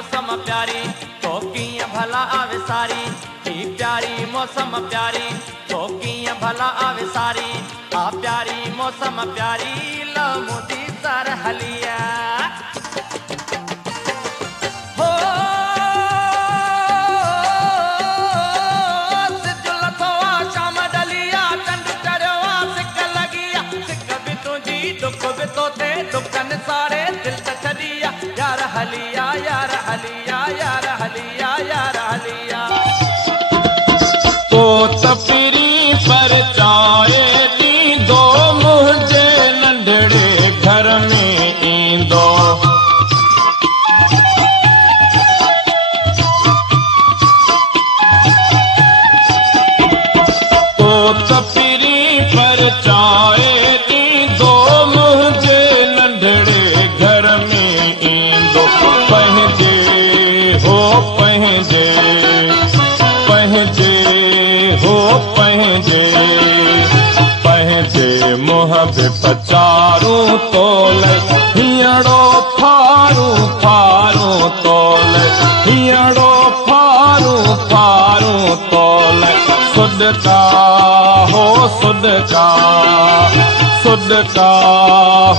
मौसम प्यारी तो कीअं भला आवे सारी ही प्यारी मौसम प्यारी तो कीअं भला आवे सारी आ प्यारी मौसम प्यारी लमुदी सर हलिया हो सिज लथो शाम डलिया चंड चढ़वा सिक लगिया सिक भी तुझी दुख भी तोते दुखन सारे दिल त छॾिया यार हलिया यार हलिया यार हलिया यार हलिया तो तपरी पर चाए ॾींदो मुंहिंजे नंढड़े घर में ईंदो तो तपरी पर चाए ॾींदो मुंहिंजे नंढड़े घर में ईंदो पंहिंजे हो पंहिंजे पंहिंजे हो पंहिंजे पंहिंजे मुंह बि पचारूं तोल हीअड़ो फारूं फारूं तोल हीअड़ो फारूं फारूं तोल सुॾका हो सुॾका सुॾका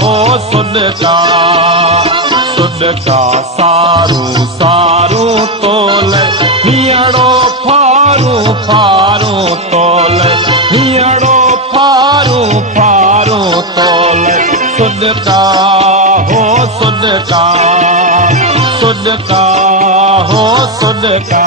हो सुॾका सुॾका सारूं सारूं तोल हीअड़ो फारूं फारूं तोल हीअड़ो फारूं फारूं तोल सुॾका हो सुॾका सुॾका हो सुॾका